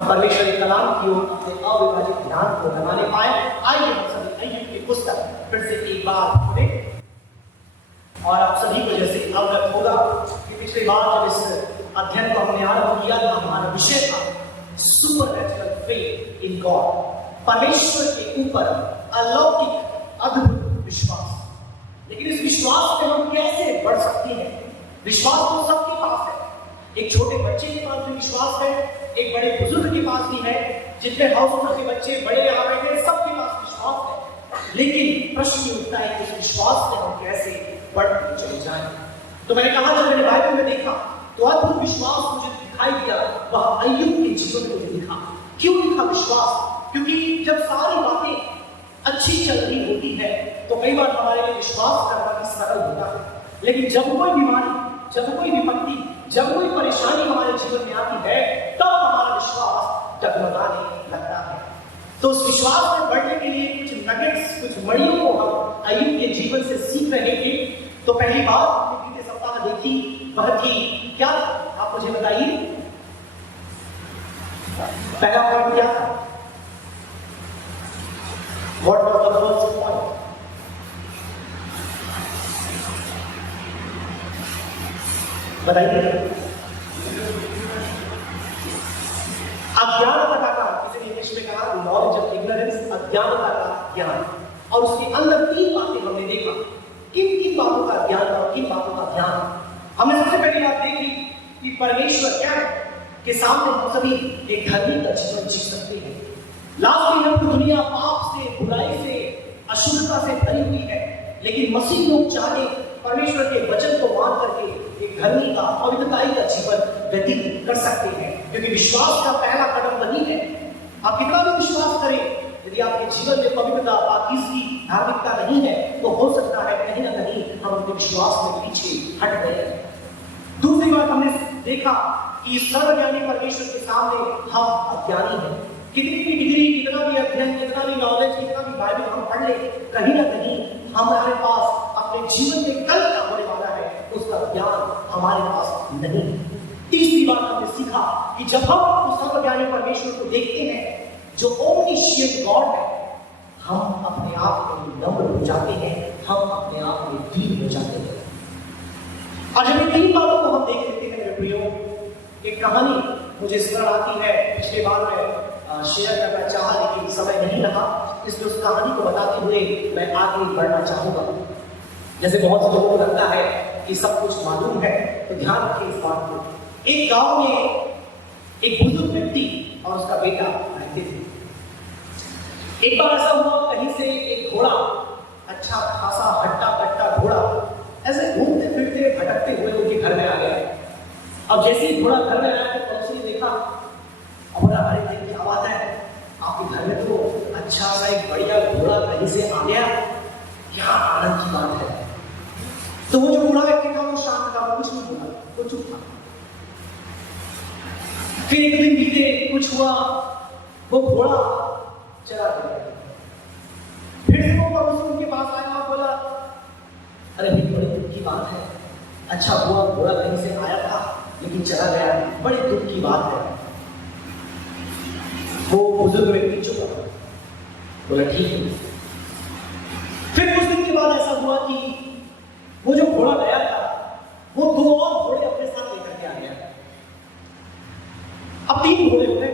परमेश्वर के कलाम की ओर अपने अविभाजित ध्यान को लगाने पाए। आइए हम सभी अय्यूब की पुस्तक फिर से एक बार पढ़ें। और आप सभी को जैसे अवगत होगा कि पिछली बार जब इस अध्ययन को हमने आरंभ किया था, हमारा विषय था सुपरनैचुरल फेथ इन गॉड, परमेश्वर के ऊपर अलौकिक अद्भुत विश्वास। लेकिन इस विश्वास पे हम कैसे बढ़ सकते हैं? विश्वास तो सबके पास है। एक छोटे बच्चे के पास भी विश्वास है, एक बड़े बुजुर्ग के पास भी है, जितने हाउस के बच्चे बड़े आ रहे हैं सबके पास विश्वास है। लेकिन प्रश्न ये उठता है कि इस विश्वास से हम कैसे बढ़ते चले जाएं। तो मैंने कहा, जब मैंने बाइबल में देखा तो अद्भुत विश्वास मुझे दिखाई दिया, वह अय्यूब के जीवन में दिखा। क्यों दिखा विश्वास? क्योंकि जब सारी बातें अच्छी चल रही होती है तो कई बार हमारे लिए विश्वास करना भी सरल होता है। लेकिन जब कोई बीमारी, जब कोई विपत्ति, जब कोई परेशानी हमारे जीवन में आती है, तब हमारा विश्वास डगमगाने लगता है। तो उस विश्वास में बढ़ने के लिए कुछ नगेट्स, कुछ मड़ियों को हम अय्यूब के जीवन से सीख रहे हैं। तो पहली बात हमने बीते सप्ताह देखी, वह थी क्या? आप मुझे बताइए, पहला पॉइंट क्या था? What was the first point? बताइए। अज्ञानता का, किसी ने इंग्लिश में कहा नॉलेज ऑफ इग्नोरेंस, अज्ञानता का ज्ञान। और उसके अंदर तीन बातें हमने देखा। किन किन बातों का ज्ञान और किन बातों का ध्यान? हमने सबसे पहली बात देखी कि परमेश्वर क्या है के सामने हम सभी एक धर्मी का जीवन जी सकते हैं। लास्ट में हम दुनिया पाप से, बुराई से, अशुद्धता से भरी हुई है, लेकिन मसीह लोग चाहे परमेश्वर के वचन को मान करके एक धर्मी का, पवित्रताई का जीवन व्यतीत कर सकते हैं। क्योंकि विश्वास का पहला कदम वही है। आप कितना भी विश्वास करें, यदि आपके जीवन में पवित्रता, पाकीज़गी, धार्मिकता नहीं है तो हो सकता है कहीं ना कहीं हम उनके विश्वास में पीछे हट गए हैं। दूसरी बात हमने देखा कि सर्वज्ञानी परमेश्वर के सामने हम अज्ञानी हैं। कितनी भी डिग्री, कितना भी अध्ययन, कितना भी नॉलेज, कितना भी बाइबल हम पढ़ ले, कहीं ना कहीं हमारे पास अपने जीवन में कल क्या होने वाला है उसका ज्ञान हमारे पास नहीं। तीसरी बात हमने सीखा कि जब हम उस सर्वज्ञानी परमेश्वर को देखते हैं जो ओमनिशिएंट गॉड है, हम अपने आप में नम्र हो जाते हैं, हम अपने आप में दीन हो जाते हैं। और जब इन तीन बातों को हम देख लेते हैं मेरे प्रियो, एक कहानी मुझे स्मरण आती है। पिछले बार मैं शेयर करना चाहा लेकिन समय नहीं रहा, इसलिए उस कहानी को बताते हुए मैं आगे बढ़ना चाहूंगा। जैसे बहुत से लोगों को लगता है कि सब कुछ मालूम है, तो ध्यान रखिए इस बात को। एक गांव में एक बुजुर्ग व्यक्ति और उसका बेटा रहते थे। एक बार ऐसा हुआ, कहीं से एक घोड़ा, अच्छा खासा हट्टा कट्टा घोड़ा, ऐसे घूमते फिरते भटकते हुए उनके घर में आ गया। अब जैसे ही घोड़ा घर में आया तो पड़ोसी ने देखा, अब बोला, अरे क्या बात है, आपके घर में तो अच्छा सा एक बढ़िया घोड़ा कहीं से आ गया, क्या आनंद की बात है। तो वो जो बूढ़ा व्यक्ति था वो शांत था, कुछ नहीं बोला, वो चुप था। फिर एक दिन बीते, कुछ हुआ, वो घोड़ा चला गया। फिर से वो पड़ोसी उनके पास आया और बोला, अरे बड़ी दुख की बात है, अच्छा हुआ घोड़ा कहीं से आया था लेकिन चला गया, बड़ी दुख की बात है। वो बुजुर्ग व्यक्ति चुप रहा, बोला ठीक है। फिर कुछ दिन के बाद ऐसा हुआ कि वो जो घोड़ा गया था वो दो और घोड़े अपने साथ लेकर के आ गया। अब तीन घोड़े हो गए।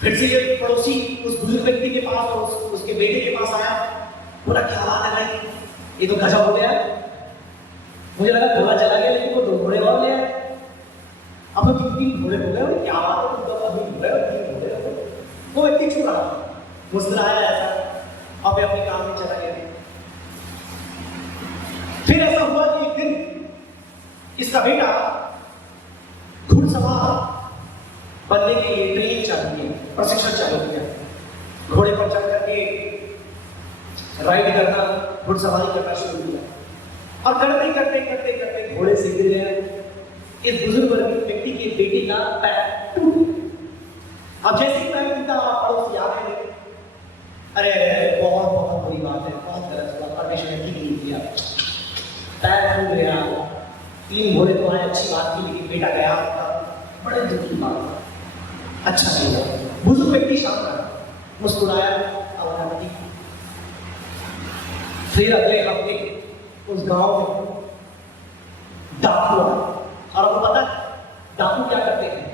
फिर से ये पड़ोसी उस बुजुर्ग व्यक्ति के पास और उसके बेटे के पास आया, बोला क्या बात है भाई, ये तो गजब हो गया, मुझे लगा घोड़ा चला गया लेकिन वो दो घोड़े और ले आए, अब तो तीन घोड़े हो गए, क्या बात है, तो अभी तीन घोड़े। वो व्यक्ति चुप रहा, मुस्कुराया ऐसा, अब अपने काम में चला गया। फिर ऐसा हुआ कि एक दिन इसका बेटा घुड़सवार बनने के लिए ट्रेनिंग चालू की, प्रशिक्षण चालू किया। घोड़े पर चढ़ करके राइड करना, घुड़सवारी करना शुरू किया और करते करते करते करते घोड़े से गिर गया। इस बुजुर्ग व्यक्ति के बेटे का पैर टूट गया। अब जैसे ही पैर टूटा, पड़ोसी आ गए, अरे बहुत बहुत बुरी बात है, बहुत गलत हुआ, परमेश्वर ने ठीक नहीं किया, पैर टूट गया। तीन घोड़े तो आए, अच्छी बात थी, लेकिन बेटा गया, बड़े दुख की बात। अच्छा किया। बुजुर्ग व्यक्ति शांत रहा, मुस्कुराया और आगे। फिर अगले हफ्ते उस गांव में डाकू आया। और आपको पता है डाकू क्या करते हैं?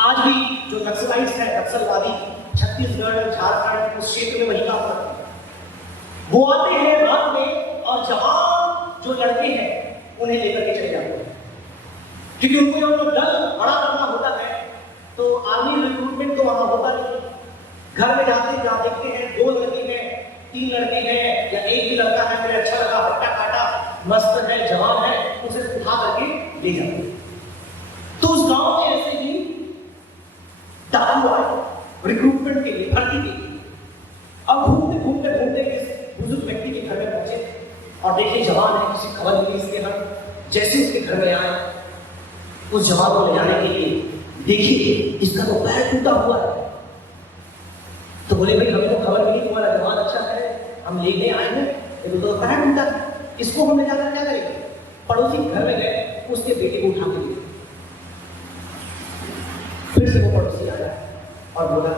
आज भी जो नक्सलाइट्स है, नक्सलवादी छत्तीसगढ़, झारखंड उस क्षेत्र में वही काम करते हैं। वो आते हैं रात में और जवान जो लड़के हैं उन्हें लेकर के चले जाते हैं, क्योंकि उनको जब दल बड़ा करना होता है तो आर्मी रिक्रूटमेंट तो वहां होता नहीं। घर में जाते जहां देखते हैं 2 लड़के हैं, 3 लड़के हैं या एक भी लड़का है, मुझे अच्छा लगा, हट्टा काटा, मस्त है, जवान है, उसे उठा करके ले जाते हैं। तो उस गांव में ऐसे ही डाकू आए रिक्रूटमेंट के लिए, भर्ती के लिए। अब घूमते घूमते घूमते इस बुजुर्ग व्यक्ति के घर में पहुंचे और देखे जवान है, किसी खबर मिली इसके घर। जैसे उसके घर में आए उस जवान को ले जाने के लिए, देखिए इसका तो पैर टूटा हुआ है। तो बोले भाई हमें तो खबर मिली तुम्हारा जवान अच्छा है, हम लेने आए हैं, लेकिन तो पैर टूटा है, इसको हम ले जाकर क्या करेंगे? पड़ोसी घर में गए, उसके बेटे को उठा के लिए। फिर से वो पड़ोसी आया और बोला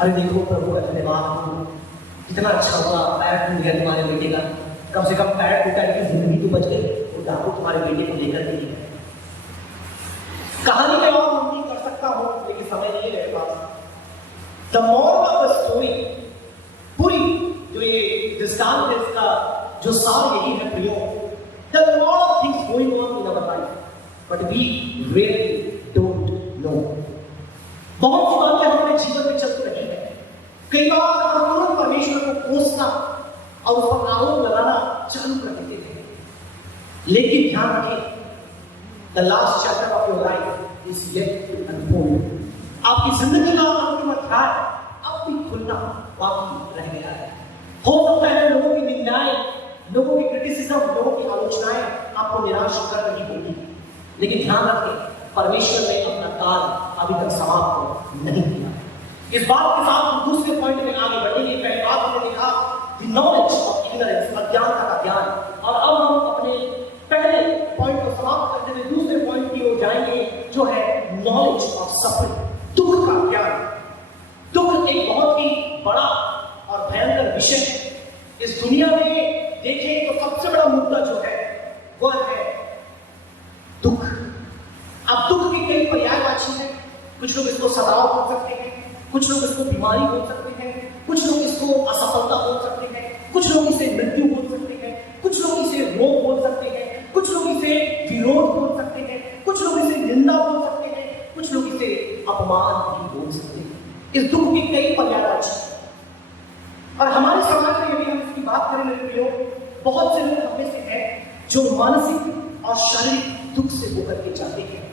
अरे देखो प्रभु का धन्यवाद, कितना अच्छा हुआ, पैर टूट गया तुम्हारे बेटे का, कम से कम पैर टूटा लेकिन जिंदगी तो बच गई, वो डाकू तुम्हारे बेटे को लेकर के लिए। कहानी में और नहीं कर सकता हूं लेकिन समय नहीं है मेरे पास। The moral of the story, पूरी जो ये दृष्टांत है इसका जो सार यही है प्रियो, the lot of things going on in our life but we really don't know. बहुत सी बातें हमारे जीवन में चलती रही है। कई बार हम तुरंत परमेश्वर को कोसना और उस पर आरोप लगाना चालू कर देते थे, लेकिन ध्यान रखें the last chapter of your life is yet to unfold. आपकी जिंदगी का अंतिम अध्याय अब भी खुलना बाकी रह गया है। हो सकता है लोगों की निंदाएं, लोगों की क्रिटिसिज्म, लोगों की आलोचनाएं आपको निराश कर रही होगी, लेकिन ध्यान रखें परमेश्वर ने अपना कार्य अभी तक समाप्त नहीं किया। इस बात के साथ हम दूसरे पॉइंट में आगे बढ़ेंगे। पहले बात हमने देखा द नॉलेज ऑफ इग्नोरेंस, अज्ञानता का ज्ञान, और अब हम अपने पहले पॉइंट को समाप्त करते हुए दूसरे पॉइंट की ओर जाएंगे जो है नॉलेज ऑफ सफरिंग, दुख का ज्ञान। दुख एक बहुत ही बड़ा और भयंकर विषय है। इस दुनिया में देखें तो सबसे बड़ा मुद्दा जो है वह है दुख। अब दुख के कई पर्यायवाची हैं। कुछ लोग इसको सताव बोल सकते हैं, कुछ लोग इसको बीमारी बोल सकते हैं, कुछ लोग इसको असफलता बोल सकते हैं, कुछ लोग इसे मृत्यु बोल सकते हैं, कुछ लोग इसे रोग बोल सकते हैं, कुछ लोग इसे विरोध बोल सकते हैं, कुछ लोग इसे निंदा बोल सकते हैं, कुछ लोग इसे अपमान भी बोल सकते हैं। इस दुख के कई पर्यायवाची और हमारे समाज में यदि हम इसकी बात करें मेरे प्रियो, बहुत से लोग हमें से हैं जो मानसिक और शारीरिक दुख से होकर के जाते हैं।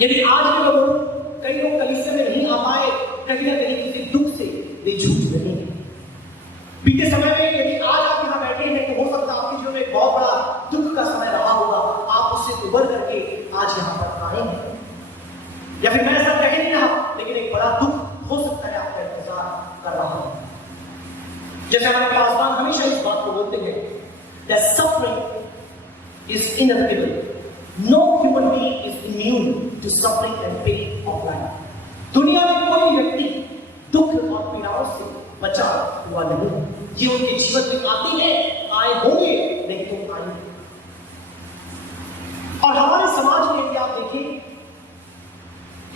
यदि आज के लोग, कई लोग कलीसिया में नहीं आ पाए, कहीं ना कहीं किसी दुख से वे जूझ रहे हैं। बीते समय में यदि आज आप यहाँ बैठे हैं तो हो सकता है आपके जीवन में एक बहुत बड़ा दुख का समय रहा होगा, आप उससे उबर करके आज यहाँ पर आए हैं। या फिर मैं ऐसा कह नहीं रहा, लेकिन एक बड़ा दुख हो सकता है आपका इंतजार कर रहा है। जैसे हमारे पासवान हमेशा इस बात को बोलते हैं, that suffering is inevitable. No human being is immune to suffering and pain of life. दुनिया में कोई व्यक्ति दुख और पीड़ाओं से बचा हुआ नहीं। ये उनके जीवन में आती है, आए होंगे, लेकिन तुम आएंगे। और हमारे समाज में यदि आप देखें,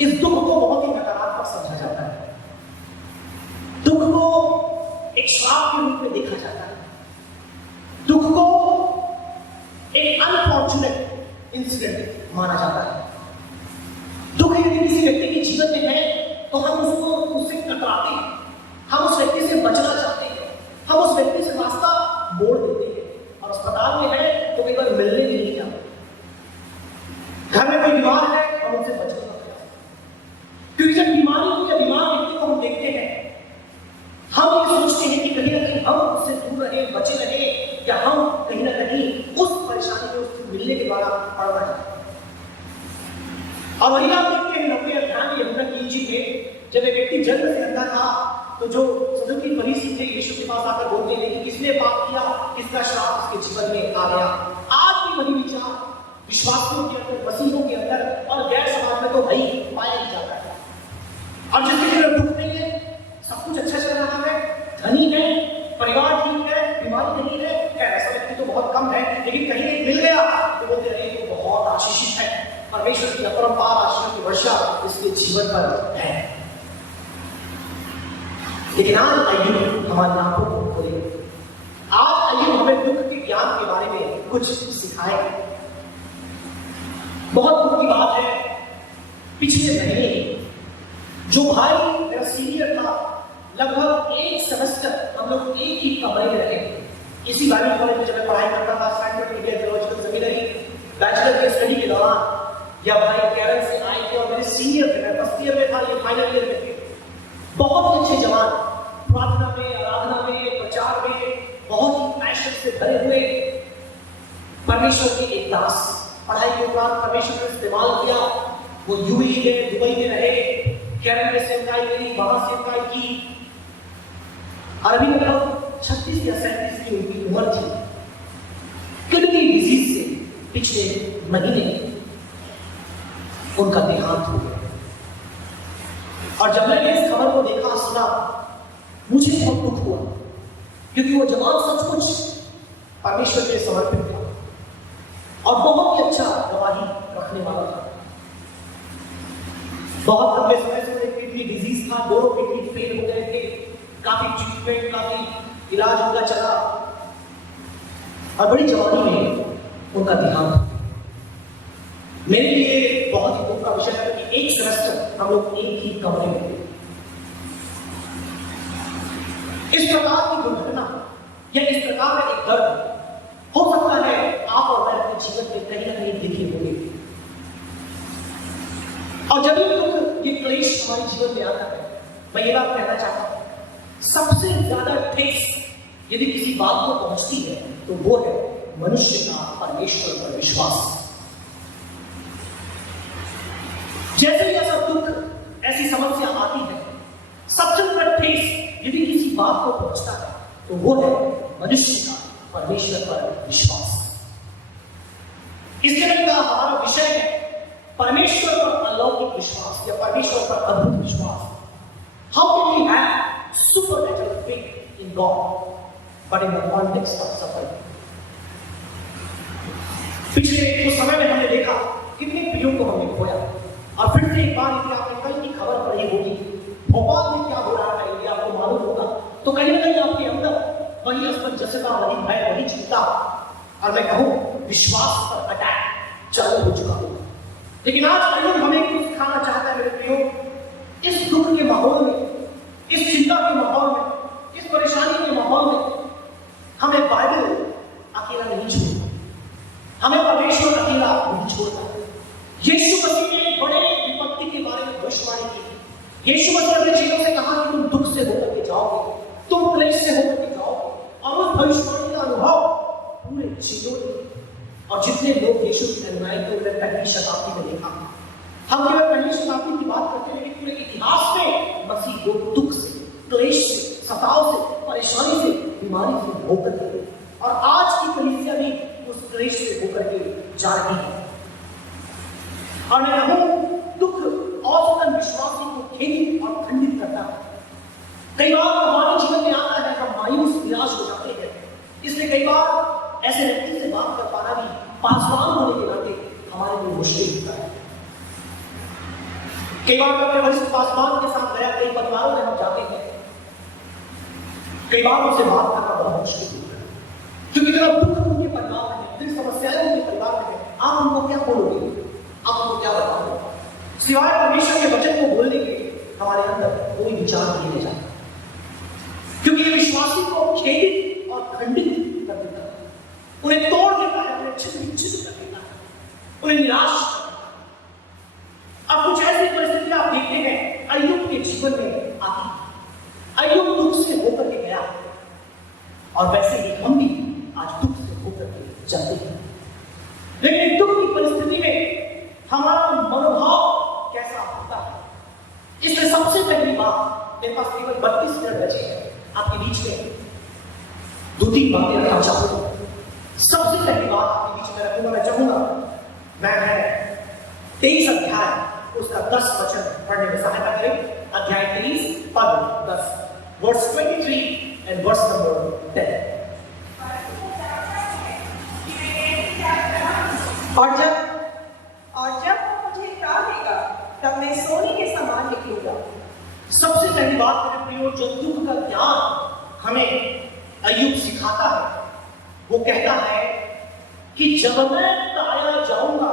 इस दुख को बहुत ही नकारात्मक समझा जाता है। दुख को एक श्राप के रूप में देखा जाता है। दुख को एक अनफॉर्चुनेट इंसिडेंट माना जाता है। दुख यदि किसी व्यक्ति के जीवन में है तो हम उससे कतराते हैं, हम उस व्यक्ति से बचना चाहते हैं, हम उस व्यक्ति से रास्ता मोड़ देते हैं और अस्पताल में है तो कई बार मिलने भी नहीं जाते। घर में कोई बीमार है हम उनसे बचने का प्रयास करते हैं, क्योंकि जब बीमारी को या बीमार व्यक्ति को हम देखते हैं, हम ये सोचते हैं कि कहीं ना कहीं हम उससे दूर रहे, बचे रहे, या हम कहीं ना कहीं उस परेशानी में उससे मिलने के द्वारा पड़ना चाहते हैं। और वही आप देखते हैं 90 अध्याय में यहुन्ना की इंजील में, जब एक व्यक्ति जन्म से अंधा था तो जो सदुकी फरीसी थे यीशु के पास आकर बोलते थे कि किसने पाप किया, किसका श्राप उसके जीवन में आ गया। आज भी वही विचार विश्वासियों के अंदर, मसीहों के अंदर और गैर समाज में तो वही पाया जाता है। और जिसके जीवन दुख नहीं है, सब कुछ अच्छा चल रहा है, धनी है, परिवार ठीक है, बीमारी नहीं है, ऐसा व्यक्ति तो बहुत कम है, लेकिन कहीं एक मिल गया तो बोलते रहे तो बहुत आशीषित है, परमेश्वर की अपरंपार आशीष की वर्षा इसके जीवन पर है। लेकिन आज आइए हमारी आंखों को खोले, आज आइए हमें दुख के ज्ञान के बारे में कुछ सिखाए। बहुत दुख की बात है, पिछले महीने जो भाई मेरा सीनियर था, लगभग एक सेमेस्टर हम लोग एक ही कमरे में रहे। इसी बाइबल कॉलेज में जब मैं पढ़ाई करता था, Stanford India theological seminary, bachelor के स्टडी के दौरान यह भाई केरल से आए थे और मेरे सीनियर थे, मैं फर्स्ट ईयर में था, ये फाइनल ईयर में थे। बहुत अच्छे जवान, प्रार्थना में, आराधना में, प्रचार में बहुत ही पैशन से भरे हुए परमेश्वर के एक दास। पढ़ाई के उपरांत परमेश्वर ने इस्तेमाल किया, वो यूएई में, दुबई में रहे, केरल में सेवकाई करी, वहां सेवकाई की। और अभी लगभग 36 या 37 की उनकी उम्र थी। किडनी डिजीज से पिछले महीने उनका देहांत हो गया। और जब मैंने इस खबर को देखा, सुना, मुझे बहुत दुख हुआ, क्योंकि वो जवान सचमुच परमेश्वर के समर्पित था और बहुत ही अच्छा गवाही रखने वाला था। बहुत लंबे समय से किडनी डिजीज था, दोनों किडनी फेल हो गए थे, काफी ट्रीटमेंट, काफी इलाज उनका चला और बड़ी जवानी में उनका देहांत। मेरे लिए बहुत ही दुख का विषय है कि एक सेमेस्टर हम लोग एक ही कमरे में थे। इस प्रकार की दुर्घटना या इस प्रकार का एक दर्द हो सकता है आप और मैं अपने जीवन में कहीं ना कहीं देखे होंगे। और जब ये दुख, ये क्लेश हमारे जीवन में आता है, मैं ये बात कहना चाहता हूं, सबसे ज्यादा ठेस यदि किसी बात को पहुंचती है तो वो है मनुष्य का परमेश्वर पर विश्वास। जैसे ही ऐसा दुख, ऐसी समस्या आती है, सबसे बड़ा ठेस यदि किसी बात को पहुंचता है तो वो है मनुष्य का परमेश्वर पर विश्वास। इसके लिए हमारा विषय है परमेश्वर पर अलौकिक विश्वास या परमेश्वर पर अद्भुत विश्वास। How can we have supernatural faith in God, but in the context of suffering? पिछले कुछ समय में हमने देखा कितने प्रियों को हमने खोया, और फिर से एक बार यदि आपने कल की खबर पढ़ी होगी, भोपाल में क्या हो रहा है यदि आपको मालूम होगा, तो कहीं ना कहीं आपके अंदर वही असमंजसता, वही भय, वही चिंता, और मैं कहूं विश्वास पर अटैक चालू हो चुका है। लेकिन आज प्रभु हमें कुछ सिखाना चाहता है मेरे प्रियो, इस दुख के माहौल में, इस चिंता के माहौल में, इस परेशानी के माहौल में हमें बाइबल अकेला नहीं छोड़ता, हमें परमेश्वर अकेला नहीं छोड़ता। यीशु मसीह ने एक बड़े विपत्ति के बारे में भविष्यवाणी की। यीशु मसीह अपने चेलों से कहा कि तुम दुख से होकर के जाओगे, तुम क्लेश से होकर के जाओगे, और उस भविष्यवाणी का अनुभव पूरे चेलों ने और जितने लोग यीशु की अनुयायी थे उन्हें पहली शताब्दी में देखा। हम केवल पहली शताब्दी की बात करते हैं, लेकिन पूरे इतिहास में मसीह लोग दुख से, क्लेश से, सताव से, परेशानी से, बीमारी से होकर के, और आज की कलीसिया भी उस क्लेश से होकर के जा रही है। और मैं कहूं दुख औसतन विश्वासी को खेदित और खंडित करता है। कई बार हमारे जीवन में आता है, हम मायूस, निराश हो जाते हैं। इसलिए कई बार ऐसे व्यक्ति से बात कर पाना भी पासवान होने के नाते हमारे लिए मुश्किल होता है। कई बार अपने वरिष्ठ पासवान के साथ गया, कई परिवारों में हम जाते हैं, कई बार उनसे बात करना बहुत मुश्किल होता है, क्योंकि जब दुख उनके परिवार में है, जिन समस्याएं उनके परिवार में है, आप उनको क्या बोलोगे, आप उनको क्या बताओगे? सिवाय परमेश्वर के वचन को बोलने के हमारे अंदर कोई विचार नहीं ले जाता, क्योंकि ये विश्वासी को खेदित और खंडित कर देता है, उन्हें तोड़ देता है, उन्हें छिन्न कर देता है, उन्हें निराश कर देता है। अब कुछ ऐसी परिस्थितियां आप देखते हैं अय्यूब के जीवन में आती है। अय्यूब दुख से होकर के गया, और वैसे ही हम भी आज दुख से होकर के जाते हैं। लेकिन दुख की परिस्थिति में हमारा मनोभाव कैसा होता है, इसमें सबसे पहली बात, मेरे पास केवल 32 मिनट बचे हैं आपके बीच में 2-3 बातें रखना चाहूंगा। सबसे पहली बात आपके बीच में रखूंगा, मैं चाहूंगा मैं 23 अध्याय उसका 10 वचन पढ़ने में सहायता करें। अध्याय 30 पद 10, वर्स 23 एंड वर्स नंबर 10। और जब वो मुझे ताकेगा तब मैं सोने के समान निकलूंगा। सबसे पहली बात मेरे प्रियो, जो दुख का ज्ञान हमें अय्यूब सिखाता है, वो कहता है कि जब मैं ताया जाऊंगा,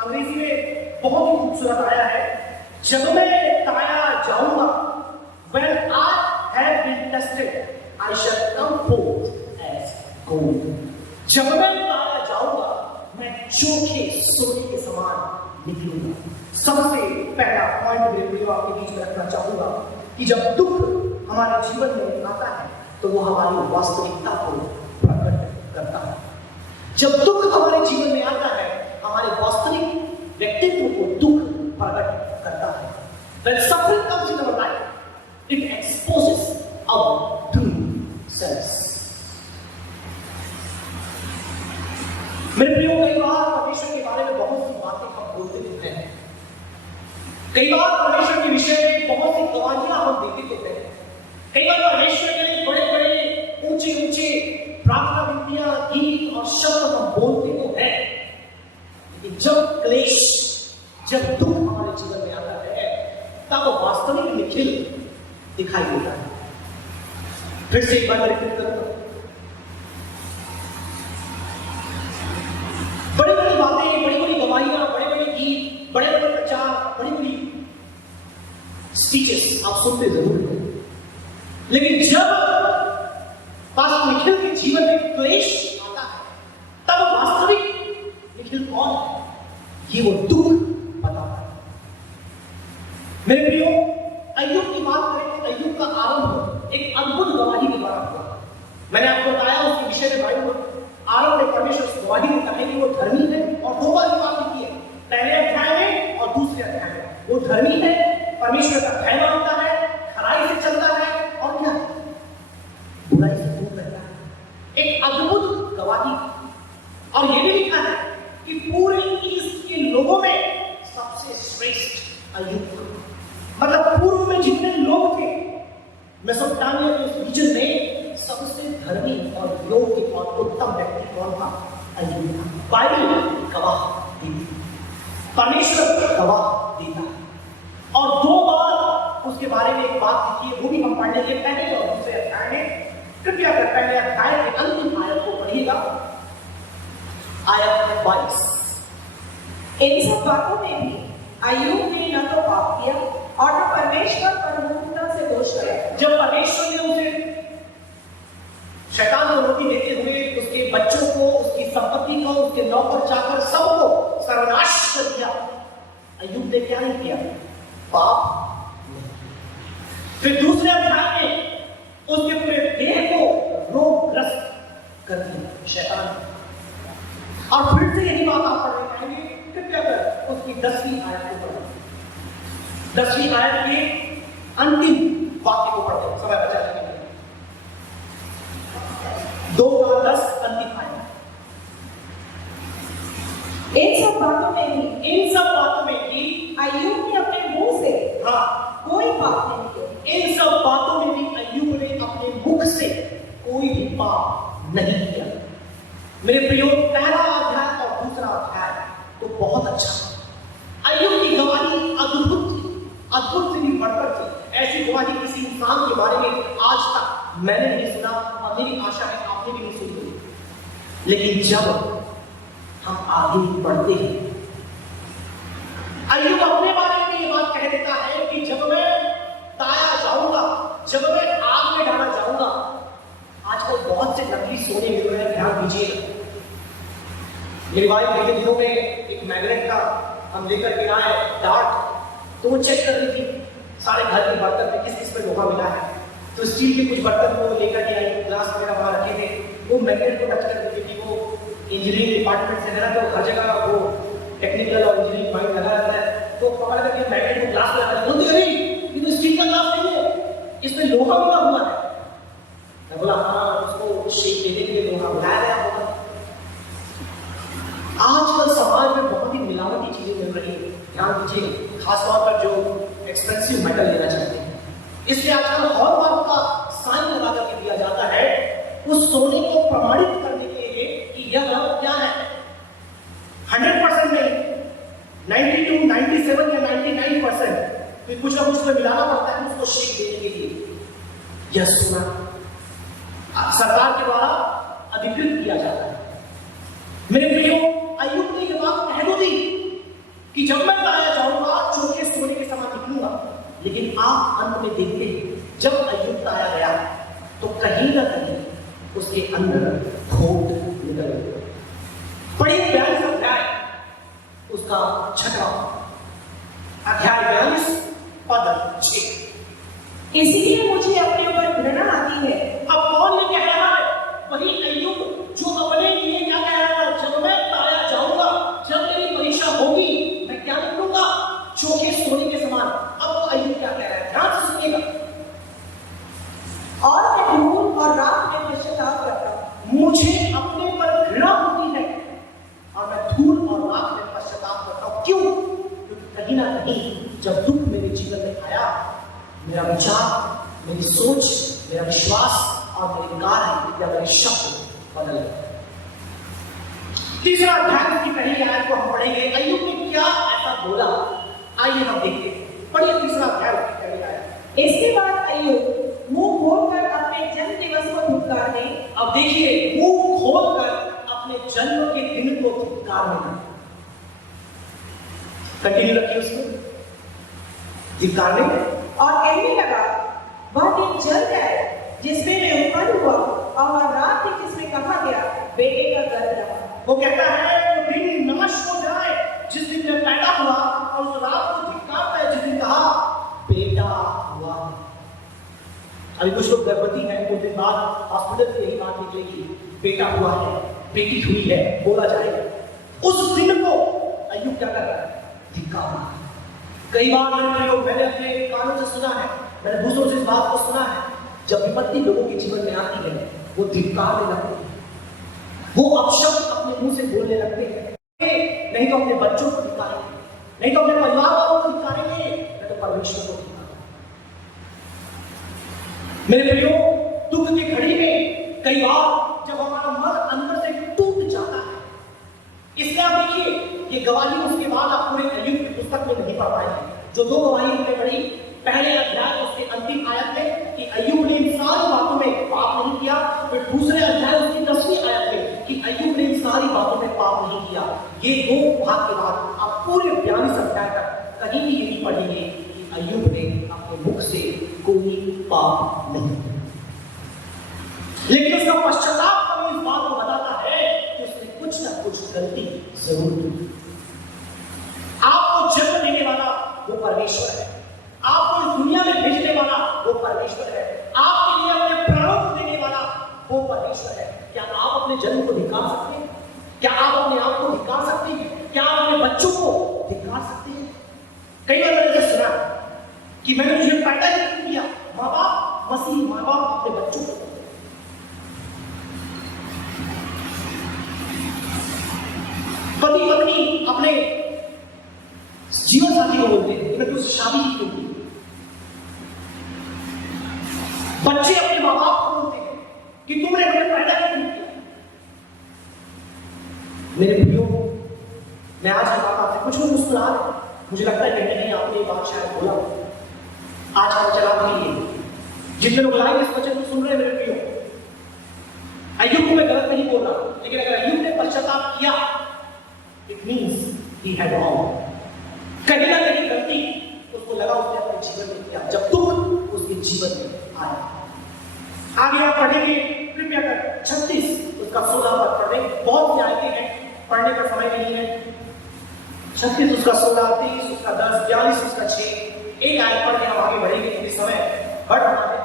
अंग्रेजी में बहुत ही खूबसूरत आया है, जब मैं ताया जाऊंगा, when I have been tested, I shall come forth as gold। जब मैं ताया जाऊंगा, मैं चोखे सोने के समान निकलूंगा। सबसे पहला पॉइंट मेरे प्रियो आपके बीच में रखना चाहूंगा कि जब दुख हमारे जीवन में आता है तो वो हमारी वास्तविकता को प्रकट करता है। जब दुख हमारे जीवन में आता है, हमारे वास्तविक व्यक्तित्व को दुख प्रकट करता है। When suffering comes in our life, it exposes our true selves। मेरे प्रियो, कई बार परमेश्वर के बारे में बहुत सी बातें हम बोलते रहते हैं, कई बार परमेश्वर के विषय में बहुत सी गवाहियां हम देते रहते हैं, कई बार परमेश्वर के लिए बड़े बड़े ऊंचे ऊंचे प्रार्थना विनतियां, गीत और शब्द हम बोलते तो हैं, लेकिन जब क्लेश, जब दुख हमारे जीवन में आता है, तब वास्तविक निखिल दिखाई देता है। फिर से एक बार रिपीट करूंगा, बड़ी बड़ी बातें, बड़ी बड़ी गवाहियां, बड़े बड़े गीत, बड़े बड़े प्रचार, बड़ी बड़ी स्पीचेस आप सुनते जरूर हैं, लेकिन जब पास निखिल के जीवन में क्लेश आता है, तब वास्तविक निखिल कौन है, ये वो दुख बताता है। मेरे प्रियो, अय्यूब की बात करें तो अय्यूब का आरंभ एक अद्भुत गवाही के द्वारा हुआ। मैंने आपको बताया उसके विषय में बाइबल आरंभ में परमेश्वर उस गवाही में कहे कि वो धर्मी है, और दो बार बात की है, पहले अध्याय में और दूसरे अध्याय में। वो धर्मी है, परमेश्वर का भय मानता है, खराई से चलता है, और क्या बुराई से दूर रहता है। एक अद्भुत गवाही। और ये भी लिखा है कि पूरे ईस्ट के लोगों में सबसे श्रेष्ठ अय्यूब, मतलब पूर्व में जितने लोग थे, मेसोपोटामिया के उस रीजन में सबसे धर्मी और योग्य और उत्तम व्यक्ति कौन था? अय्यूब था। बाइबल गवाह देती, परमेश्वर गवाह देता है। और दो बार उसके बारे में एक बात लिखी है, वो भी हम पढ़ लेंगे पहले और दूसरे अध्याय में। कृपया कर पहले अध्याय के अंतिम आयत को पढ़िएगा, आयत 22। इन सब बातों में भी अय्यूब ने न तो पाप किया और न परमेश्वर पर मूर्खता से दोष लगाया। जब परमेश्वर ने उसे शैतान को रोटी देते हुए उसके बच्चों को, उसकी संपत्ति को, उसके नौकर चाकर सबको सर्वनाश कर दिया, अय्यूब ने क्या नहीं किया? पाप नहीं। फिर दूसरे अध्याय में उसके पूरे देह को रोगग्रस्त कर दिया शैतान। और फिर से यही बात आप पढ़ पाएंगे, कृपया कर उसकी 10वीं आयत को पढ़ो, 10वीं आयत के अंतिम वाक्य को पढ़ो, समय बचा लेंगे। 2:10 अंतिम आयत। इन सब बातों में भी अय्यूब ने अपने मुंह से कोई पाप नहीं किया। इन सब बातों में भी अय्यूब ने अपने मुख से कोई भी पाप नहीं किया। मेरे प्रियो, पहला अध्याय और दूसरा अध्याय तो बहुत अच्छा। अय्यूब की गवाही अद्भुत थी, अद्भुत से भी बढ़कर थी। ऐसी गवाही किसी इंसान के बारे में आज तक मैंने नहीं सुना, और मेरी आशा है आपने भी नहीं सुनी। लेकिन जब हम आगे बढ़ते हैं, अय्यूब अपने बारे में ये बात कह देता है कि जब मैं ताया जाऊंगा, जब मैं आग में डाला जाऊंगा। आजकल बहुत से नकली सोने मिल रहे हैं, ध्यान दीजिए। मेरी वाइफ पिछले दिनों में एक मैग्नेट का हम लेकर के आए डार्ट, तो वो चेक कर रही थी सारे घर के बर्तन में किस किस पे लोहा मिला है। तो स्टील के कुछ बर्तन को लेकर के आई, ग्लास वगैरह वहां रखे थे, वो मैग्नेट को टच कर रही थी। वो इंजीनियरिंग डिपार्टमेंट से है ना, तो हर जगह वो टेक्निकल और इंजीनियरिंग माइंड लगा रहता है, तो पकड़ करके मैग्नेट को ग्लास लगा बोलती अरे ये तो स्टील का ग्लास नहीं है, इसमें लोहा मिला हुआ है। मैं बोला हाँ, उसको शेप देने के लिए लोहा मिलाया गया होगा। आजकल समाज में बहुत ही मिलावटी चीजें मिल रही है, ध्यान दीजिए। खासतौर पर जो एक्सपेंसिव मेटल लेना चाहते हैं। इसलिए आजकल हॉलमार्क का साइन लगा करके दिया जाता है उस सोने को प्रमाणित करने के लिए कि यह क्या है, 100% नहीं, 92, 97 या 99%, फिर कुछ ना कुछ में मिलाना पड़ता है उसको शेक देने के लिए। यह सोना सरकार के द्वारा अधिकृत किया जाता है। मेरे प्रियो, अय्यूब ने यह बात कह दी कि जब मैं लाया जाऊंगा चोखे सोने के समान निकलूंगा, लेकिन आप अंत में देखते हैं जब अय्यूब लाया गया तो कहीं ना कहीं उसके अंदर खोट निकल गई। बड़ी 42 अध्याय उसका 6वां अध्याय 42 पद 6। इसलिए मुझे अपने ऊपर घृणा आती है। अब कौन ये कह रहा है? वही अय्यूब जो अपने लिए क्या कह रहा था, जब मैं लाया जाऊंगा, जब मेरी परीक्षा होगी, मैं क्या निकलूंगा चोखे सोने के समान। अब तो अय्यूब क्या कह रहा है, ध्यान से सुनिएगा। और मैं धूल और राख में पश्चाताप करता हूं। मुझे अपने पर घृणा होती है और मैं धूल और राख में पश्चाताप करता हूं। क्यों? क्योंकि कहीं ना कहीं जब दुख मेरे जीवन में आया, मेरा विचार, मेरी सोच, मेरा विश्वास और मेरे कार्य या मेरे शब्द बदल गए। तीसरा अध्याय की पहली आयत को हम पढ़ेंगे। अय्यूब ने क्या ऐसा बोला, आइए हम देखते हैं। पढ़िए तीसरा अध्याय की पहली आयत। इसके बाद अय्यूब मुंह खोलकर अपने जन्म दिवस को धिक्कारने। अब देखिए, मुंह खोलकर अपने जन्म के दिन को धिक्कारने। कंटिन्यू रखिए उसमें, धिक्कारने। और कहने लगा, वह दिन जल जाए जिसमें मैं उत्पन्न हुआ, और रात थी जिसमें कहा गया बेटे का गर्भ रहा। वो कहता है वो दिन नाश हो जाए जिस दिन मैं पैदा हुआ, और उस रात को धिक्कारता है जिस दिन कहा बेटा हुआ। अभी कुछ लोग गर्भवती हैं, कुछ दिन बाद हॉस्पिटल से यही बात निकलेगी, बेटा हुआ है, बेटी हुई है, बोला जाएगा। उस दिन को अय्यूब क्या कर रहा है, धिक्कार। कई बार मैंने अपने कानों से सुना है, मैंने दूसरों से इस बात को सुना है, जब विपत्ति लोगों के जीवन में आती है वो धिक्कारने लगते हैं, वो अपशब्द अपने मुंह से बोलने लगते हैं। नहीं तो अपने बच्चों को धिक्कारेंगे, नहीं तो अपने परिवार वालों को धिक्कारेंगे, नहीं तो परमेश्वर को धिक्कारेंगे। मेरे प्रियो, दुख की घड़ी में कई बार जब हमारा मन अंदर से टूट जाता है, इसलिए आप देखिए ये गवाही उसके बाद आप पूरे अय्यूब की पुस्तक में नहीं पढ़ पाएंगे। जो दो गवाही हमने पढ़ी, पहले अध्याय उसके अंतिम आयत में कि अय्यूब ने इन सारी बातों में पाप नहीं किया, फिर दूसरे अध्याय उसकी 10वीं आयत में कि अय्यूब ने इन सारी बातों में पाप नहीं किया। ये दो भाग के बाद आप पूरे 42 अध्याय तक कहीं भी ये नहीं पढ़ेंगे कि अय्यूब ने अपने मुख से कोई पाप नहीं किया। लेकिन उसका पश्चाताप हमें इस बात को बताता है कि उसने कुछ ना कुछ गलती जरूर की। आपको जन्म देने वाला वो परमेश्वर है, आपको इस दुनिया में भेजने वाला वो परमेश्वर है, आपके लिए अपने प्राणों को देने वाला वो परमेश्वर है। क्या आप अपने जन्म को धिक्कार सकते हैं? क्या आप अपने आप को धिक्कार सकते हैं? क्या आप अपने बच्चों को धिक्कार सकते हैं? कई बार मैंने सुना कि मैंने तुझे पैदा ही नहीं किया। माँ बाप, मसीह माँ बाप अपने बच्चों को, पति पत्नी अपने जीवन साथी को बोलते हैं मैं तुझसे शादी ही क्यों की। बच्चे अपने माँ बाप को बोलते हैं कि तुमने मुझे पैदा क्यों किया। मेरे प्रियो, मैं आज की बात आपसे कुछ लोग मुस्कुरा रहे, मुझे लगता है कहीं नहीं आपने ये बात शायद बोला आज हम चला नहीं। जितने लोग लाइव इस वचन को सुन रहे हैं मेरे प्रियो, अय्यूब को मैं गलत नहीं बोल रहा, लेकिन अगर अय्यूब ने पश्चाताप किया, it means he had wrong. कहीं ना कहीं गलती उसको लगा उसने अपने जीवन में किया जब दुख उसके जीवन में आया। आगे आप पढ़ेंगे, कृपया कर 36 उसका 16 पद पढ़ें। बहुत सी आयतें हैं, पढ़ने का समय नहीं है। 36 उसका 16, 30 उसका 10, 42 उसका 6, एक आयत पढ़ के हम आगे बढ़ेंगे क्योंकि समय बढ़ रहा है।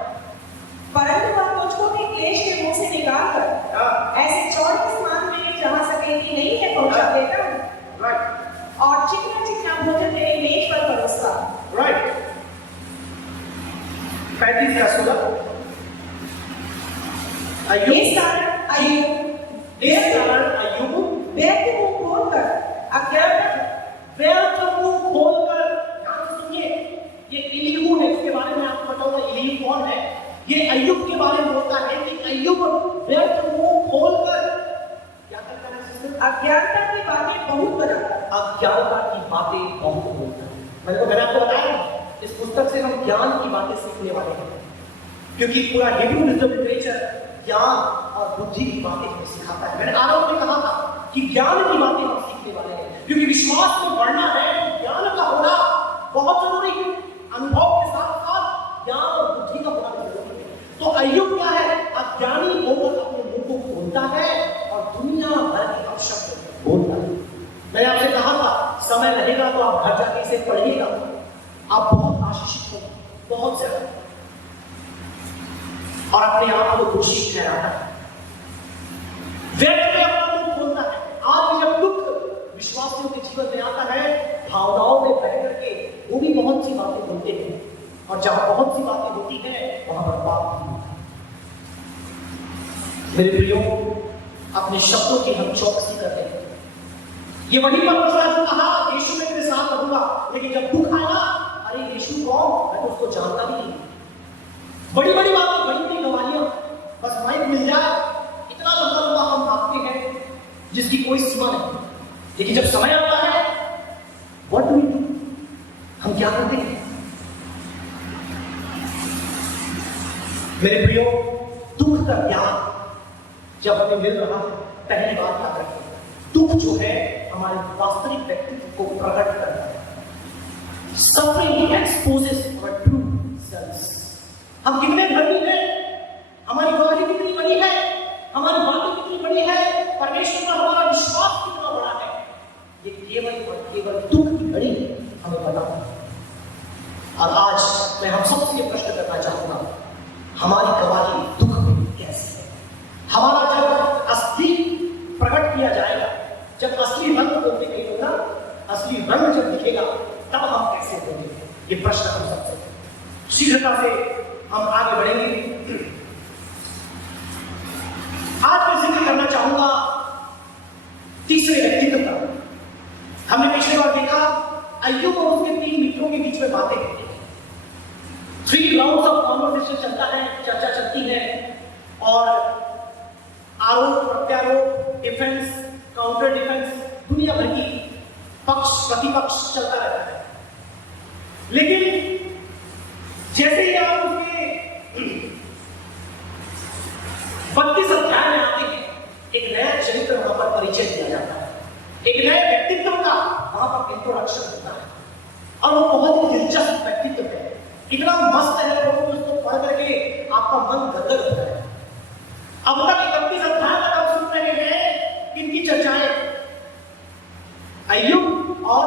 परंतु वह तुझको भी क्लेश के मुंह से निकाल कर ऐसे चौड़ के स्थान में जहां सके कि नहीं है पहुंचा देता हूं, और चिकना चिकना भोजन तेरे मेज पर परोसता। राइट। 35 का 16, इस कारण अय्यूब व्यर्थ मुंह खोलकर अज्ञान व्यर्थ मुंह खोलकर, ध्यान से सुनिए, ये होगा इलीहू कौन है? ये अय्यूब के बारे में बोलता है कि अय्यूब व्यर्थ मुंह खोलकर क्या करता है सिस्टर? अज्ञानता की बातें बहुत बनाता है। अज्ञानता की बातें बहुत बोलता है। मैंने आपको बताया इस पुस्तक से हम ज्ञान की बातें सीखने वाले हैं, क्योंकि पूरा हिब्रू लिटरेचर ज्ञान और बुद्धि की बातें हमें सिखाता है। मैंने आरंभ में कहा था कि ज्ञान की बातें हम सीखने वाले हैं, क्योंकि विश्वास में बढ़ना है तो ज्ञान का होना बहुत जरूरी है। अनुभव के साथ साथ ज्ञान और बुद्धि का होना जरूरी है। तो अय्यूब क्या है? अज्ञानी होकर अपने मुंह को खोलता है और दुनिया भर के अपशब्द बोलता है। मैंने आपसे कहा था समय रहेगा तो आप घर जाके इसे पढ़िएगा, आप बहुत आशीषित होंगे, बहुत ज्यादा, और अपने आप को दोषी ठहराता है, व्यर्थ में अपना मुंह खोलता है। आज जब दुख विश्वासियों के जीवन में आता है, भावनाओं में बह करके वो भी बहुत सी बातें बोलते हैं, और जहां बहुत सी बातें होती हैं वहां पर पाप भी होता है। मेरे प्रियो, अपने शब्दों की हम चौकसी करते हैं। ये वही परमेश्वर जो कहा यीशु में तेरे साथ रहूंगा, लेकिन जब दुख आया, अरे यीशु कौन? मैं तो उसको जानता भी नहीं। बड़ी बड़ी बातें, बड़ी बड़ी गवाहियां, बस माइक मिल जाए, इतना लंबा लंबा हम भागते हैं जिसकी कोई सीमा नहीं। लेकिन जब समय आता है, व्हाट डू वी डू? हम क्या करते हैं? मेरे प्रियो, दुख का ज्ञान जब हमें मिल रहा है, पहली बात याद रखें, दुख जो है हमारे वास्तविक व्यक्तित्व को प्रकट करता है। Suffering exposes our true selves. हम कितने धर्मी हैं, हमारी गवाही कितनी बड़ी है, हमारी बातें कितनी बड़ी है, परमेश्वर पर हमारा विश्वास कितना बड़ा है, ये केवल और केवल दुख की घड़ी हमें बताता है। और आज मैं हम सबसे ये प्रश्न करना चाहूंगा, हमारी गवाही दुख में कैसे है? हमारा जब असली प्रकट किया जाएगा, जब असली रंग बोलते नहीं होगा, असली रंग जब दिखेगा, तब हम कैसे होंगे? ये प्रश्न हम सबसे शीघ्रता से हम आगे बढ़ेंगे। आज मैं जिक्र करना चाहूंगा तीसरे व्यक्तित्व का। हमने पिछली बार देखा अय्यूब और उसके 3 मित्रों के बीच में बातें होती है। 3 राउंड्स ऑफ कॉन्वर्सेशन चलता है, चर्चा चलती है, और आरोप प्रत्यारोप, डिफेंस, काउंटर डिफेंस, दुनिया भर की पक्ष प्रतिपक्ष चलता रहता है। लेकिन जैसे ही आप उसके 32 अध्याय में आते हैं, एक नया चरित्र वहां पर परिचय दिया जाता है, एक नए व्यक्तित्व का वहां पर इंट्रोडक्शन होता है, और वो बहुत ही दिलचस्प व्यक्तित्व है। इतना मस्त है कि उसको पढ़ करके आपका मन गदगद होता है। अब तक 31 अध्याय तक आप सुन रहे हैं किनकी चर्चाएं? अय्यूब और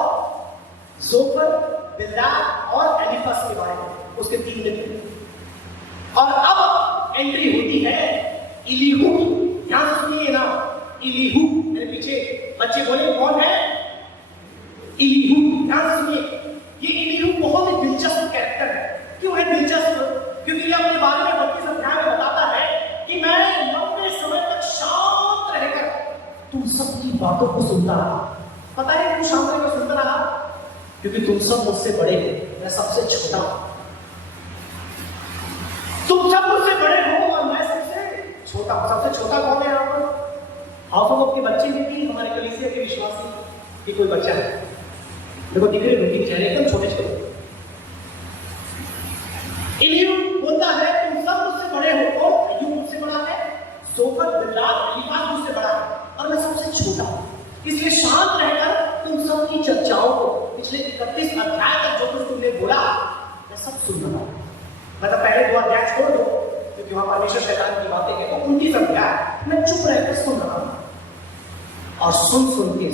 जोफर, बिल्दाद और एलीफज के बारे में, उसके 3 मित्र। और अब एंट्री होती है इलीहू की। ध्यान से सुनिए ना, इलीहू। मेरे पीछे बच्चे बोले कौन है? इलीहू। ध्यान से सुनिए, ये इलीहू बहुत ही दिलचस्प कैरेक्टर है। क्यों है दिलचस्प? क्योंकि ये अपने बारे में 32 अध्याय में बताता है कि मैं लंबे समय तक शांत रहकर तुम सबकी बातों को सुनता रहा। पता है क्यों शांत रहकर सुनता रहा? क्योंकि तुम सब मुझसे बड़े हो, मैं सबसे छोटा हूं। तुम सब मुझसे बड़े हो और मैं सबसे छोटा हूं। सबसे छोटा कौन है यहाँ पर? हाउस ऑफ के बच्चे भी थी, हमारे कलीसिया के विश्वासी कि कोई बच्चा है, देखो दिख रहे उनके चेहरे एकदम छोटे छोटे। इलीहू बोलता है तुम सब मुझसे बड़े हो, और अय्यूब मुझसे बड़ा है, जोफर, बिल्दाद, एलीफज मुझसे बड़ा है, और मैं सबसे छोटा हूं। इसलिए शांत रहकर तुम सबकी चर्चाओं को, पिछले 31 अध्याय तक जो कुछ तुमने बोला, मैं सब सुन रहा हूं। मतलब पहले 2 अध्याय छोड़ दो, क्योंकि वहां परमेश्वर शैतान की बातें हैं, तो उनकी अध्याय मैं चुप रहकर सुन रहा हूं। और सुन सुन के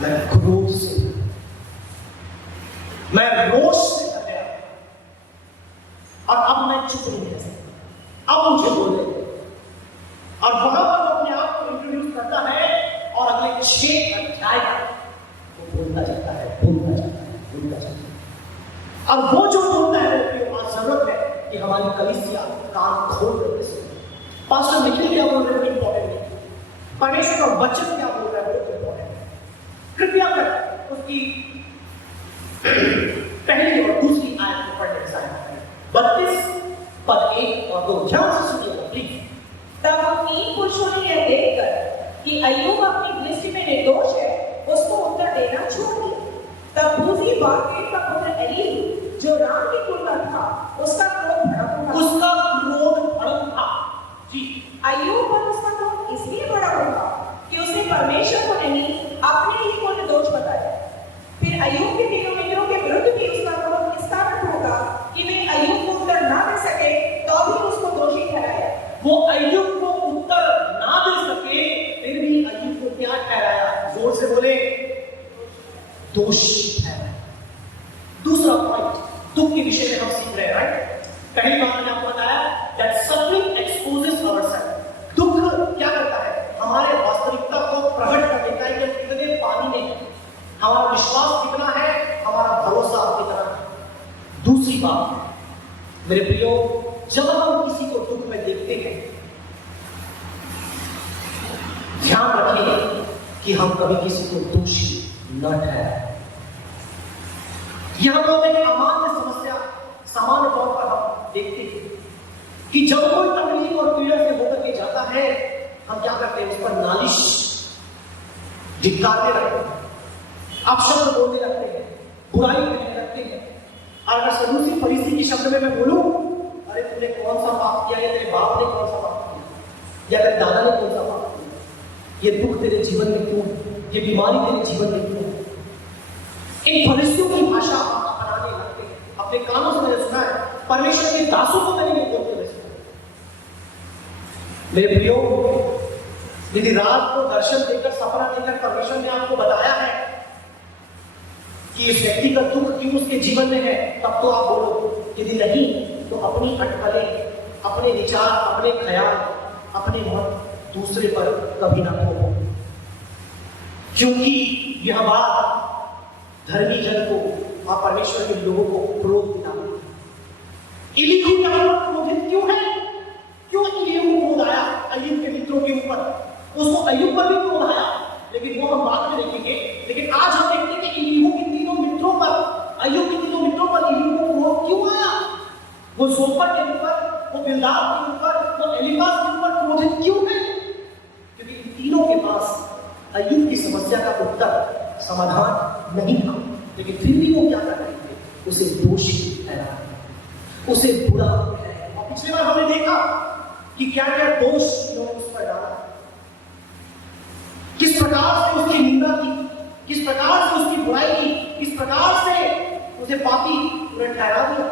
मैं क्रोध से, मैं रोष से कर गया, और अब मैं चुप नहीं रह सकता, अब मुझे बोले। और वहां पर वो अपने आप को इंट्रोड्यूस करता है, और अगले 6 अध्याय वो बोलता जाता है। और वो जो बोलता है, आज जरूरत है कि हमारी कलीसिया कान खोल करके सुने। पास्टर निखिल क्या बोल रहे हैं, इंपॉर्टेंट है। परमेश्वर का वचन क्या बोल रहा है, वो इंपॉर्टेंट है। कृपया कर उसकी पहली और दूसरी 32 पद 1 और 2 ध्यान से सुनिएगा प्लीज। तब उन 3 पुरुषों ने यह देखकर कि अय्यूब अपनी दृष्टि में निर्दोष है, उसको उत्तर देना छोड़ दिया। तब बूजी बाकेर का पुत्र एलीहू, जो राम के कुल का था, उसका क्रोध भड़क उठा। जी। अय्यूब पर उसका क्रोध इसलिए भड़क उठा कि उसने परमेश्वर को नहीं, अपने ही को निर्दोष बताया। फिर अय्यूब के तीनों मित्रों के विरुद्ध भी उसका क्रोध इस कारण होगा कि वे अय्यूब को उत्तर ना दे सके, तो भी उसको दोषी ठहराया। वो अय्यूब को उत्तर ना दे सके, फिर भी अय्यूब को क्या ठहराया? जोर से बोले, दोषी ठहराया। दूसरा पॉइंट दुख के विषय में हम सीख रहे हैं, राइट? पहली बात मैंने आपको बताया that suffering exposes ourselves। दुख क्या करता है? हमारे वास्तविकता को प्रकट कर देता है कि हम कितने पानी में हैं, हमारा विश्वास कितना है, हमारा भरोसा कितना है। दूसरी बात मेरे प्रियो, जब हम किसी को दुख में देखते हैं, ध्यान रखिए कि हम कभी किसी को दोषी न ठहराएं। यह बहुत एक अमान्य समस्या सामान्य तौर पर हम देखते हैं कि जब कोई तकलीफ और पीड़ा से होकर के जाता है, हम क्या करते हैं? उस पर नालिश धिक्कारते रहते हैं, अपशब्द बोलने लगते हैं, बुराई करने लगते हैं। और अगर सदूसी फरीसी के शब्द में मैं बोलूं, अरे तूने कौन सा पाप किया, या तेरे बाप ने कौन सा पाप किया, या तेरे दादा ने कौन सा पाप किया, ये दुख तेरे जीवन में क्यों, ये बीमारी तेरे जीवन में क्यों? इन फरीसियों की भाषा अपनाने लगते हैं। अपने कानों से मैंने सुना है, परमेश्वर के दासों को मैंने नहीं बोलते वैसे। मेरे प्रियो, यदि रात को दर्शन देकर, सपना देकर परमेश्वर ने आपको बताया है कि इस व्यक्ति का दुख क्यों उसके जीवन में है, तब तो आप बोलो। यदि नहीं, तो अपनी अटकलें, अपने विचार, अपने ख्याल, अपने मत दूसरे पर कभी ना थोपो, क्योंकि यह बात धर्मी जन को और परमेश्वर के लोगों को क्रोध दिलाती। एलीहू क्रोधित क्यों है? क्यों एलीहू को क्रोध आया अय्यूब के मित्रों के ऊपर? उसको अय्यूब पर भी क्रोध आया, लेकिन वो हम बाद में देखेंगे। लेकिन आज हम देखते हैं कि एलीहू के तीनों मित्रों पर, अय्यूब के तीनों मित्रों पर एलीहू को क्रोध क्यों आया? वो जोफर के ऊपर, वो बिल्दाद के ऊपर, वो एलीफाज के ऊपर क्रोधित क्यों है? क्योंकि इन तीनों के पास अय्यूब की समस्या का उत्तर, समाधान नहीं था, लेकिन फिर भी वो क्या कर रहे थे? उसे दोषी ठहराया, उसे बुरा ठहराया। और पिछली बार हमने देखा कि क्या क्या दोष उन्होंने उस पर डाला, किस प्रकार से उसकी निंदा की, किस प्रकार से उसकी बुराई की, किस प्रकार से उसे पापी उन्हें ठहरा दिया।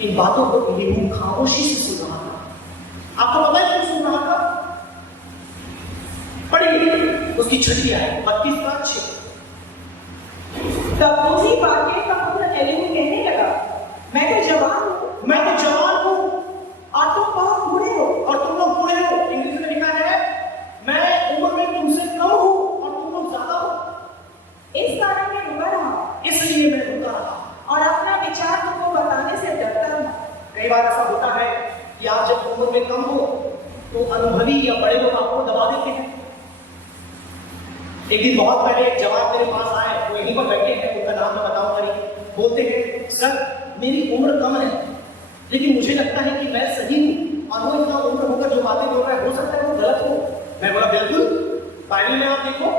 इन बातों को एलीहू खामोशी से सुन रहा था। आपको पता है क्यों सुन रहा था? पढ़िए उसकी छठी आयत 32 तब बूजी बाकेर का पुत्र एलीहू कहने लगा, मैं तो जवान हूं और तुम बहुत बूढ़े हो। और तुम लोग बूढ़े हो। इंग्लिश में लिखा है, मैं उम्र में तुमसे कम हूं और तुम लोग ज्यादा हो। इस कारण मैं रुका रहा, इसलिए मैं रुका रहा और अपना विचार तुमको बताने से डरता था। कई बार ऐसा होता है कि आप जब उम्र में कम हो तो अनुभवी या बड़े लोग आपको दबा देते हैं। एक दिन बहुत पहले एक जवान मेरे पास आए, वो यहीं पर बैठे हैं, उनका नाम मैं बताऊंगा नहीं। बोलते हैं, सर मेरी उम्र कम है, लेकिन मुझे लगता है कि मैं सही हूँ, और वो इतना उम्र होकर जो बातें बोल रहा है, हो सकता है वो गलत हो। मैं बोला, बिल्कुल, बाइबल में आप देखो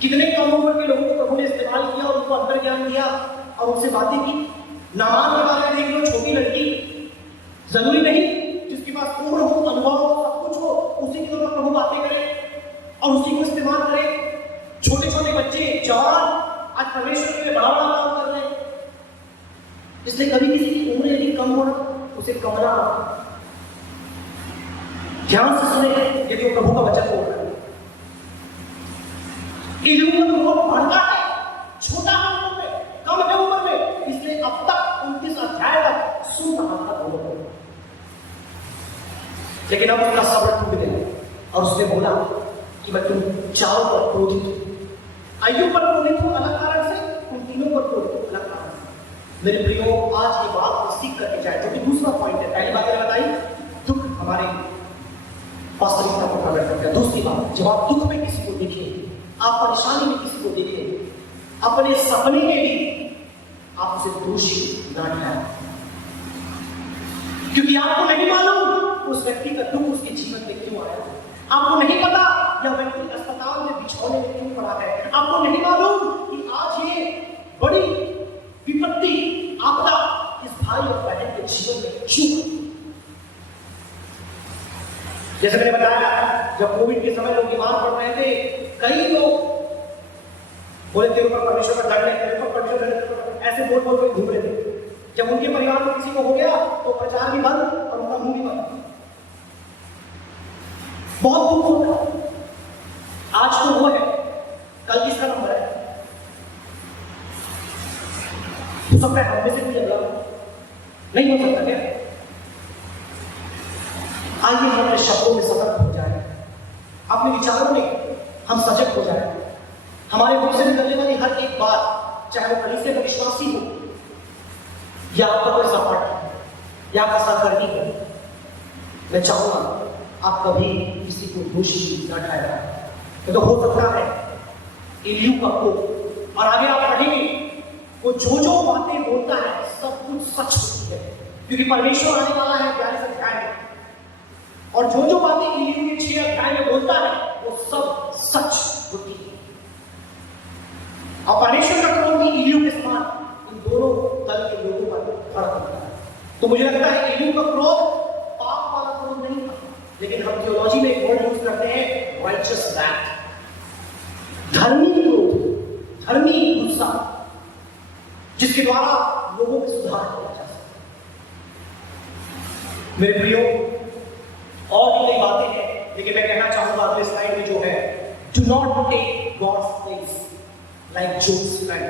कितने कम उम्र के लोगों को प्रभु ने इस्तेमाल किया और उनको अंतर ज्ञान दिया और उनसे बातें की। नामान के बारे में देख लो, छोटी लड़की, जरूरी नहीं जिसके पास उम्र हो, अनुभव हो, सब कुछ हो, उसी के ऊपर प्रभु बातें करें और उसी को इस्तेमाल करें। छोटे छोटे बच्चे, जवान, आज परमेश्वर के लिए बड़ा बड़ा काम कर रहे हैं। इसलिए कभी किसी की उम्र यदि कम हो, उसे कमरा ध्यान से सुने, यदि वो प्रभु का वचन बोल रहे हैं। एलीहू बहुत भड़का है, छोटा है उम्र में, कम है उम्र में, इसलिए अब तक 29 अध्याय तक सुन रहा था दोनों। लेकिन अब उसका सब्र टूट गया और उसने बोला कि मैं तुम चारों पर क्रोधित हूं। अय्यूब पर क्रोधित हूं अलग कारण से, उन तीनों पर क्रोधित हूं अलग कारण से। मेरे प्रियो, आज ये बात को सीख करके जाए, जो कि दूसरा पॉइंट है। पहली बात मैंने बताई, दुख हमारे वास्तविकता को प्रकट करता है। दूसरी बात, जब आप दुख में किसी को देखें, आप परेशानी में किसी को देखें, अपने सपने में भी आप उसे दोषी ना ठहराएं। क्योंकि आपको नहीं मालूम उस व्यक्ति का दुख उसके जीवन में क्यों आया, आपको नहीं पता यह व्यक्ति अस्पताल में बिछौने में क्यों पड़ा है, आपको नहीं मालूम कि आज ये बड़ी विपत्ति आपदा इस भाई और बहन के जीवन में क्यों। जैसे मैंने बताया, जब कोविड के समय लोग बीमार पड़ रहे थे, कई लोग बोले तेरे ऊपर परमेश्वर का डर है, तेरे ऊपर परमेश्वर का डर, ऐसे बोल बोल के घूम रहे थे। जब उनके परिवार में किसी को हो गया तो प्रचार भी बंद और उनका मुंह भी बंद। बहुत दुख होता। आज तो वो है, कल किसका नंबर है, हो सकता है हम में से कोई अगला नहीं हो सकता क्या। आइए हम अपने शब्दों में सतर्क हो जाए, अपने विचारों में हम सजग हो जाए। हमारे मुंह से निकलने वाली हर एक बात, चाहे वो कलीसिया का विश्वासी हो या आपका कोई सहपाठी या आपका सहकर्मी हो, मैं चाहूंगा आप कभी किसी को दोषी न ठहराएं। तो हो सकता है एलियू का कोप, और आगे आप पढ़ेंगे वो जो बातें बोलता है सब कुछ सच होती है, क्योंकि परमेश्वर आने वाला है 42 अध्याय में, और जो बातें एलियू के 6 अध्याय में बोलता है वो सब सच होती है। और परमेश्वर का क्रोध भी एलियू के समान इन दोनों दल के लोगों पर खड़ा करता है। तो मुझे लगता है एलियू का क्रोध पाप वाला क्रोध नहीं था, लेकिन हम थियोलॉजी में एक वर्ड यूज करते हैं राइचस रैथ, धर्मी क्रोध, धर्मी गुस्सा, जिसके द्वारा लोगों में सुधार किया जा सकता है। मेरे प्रियो, और भी कई बातें हैं, लेकिन मैं कहना चाहूंगा अगले स्लाइड में जो है, do not take God's place like Job's friend.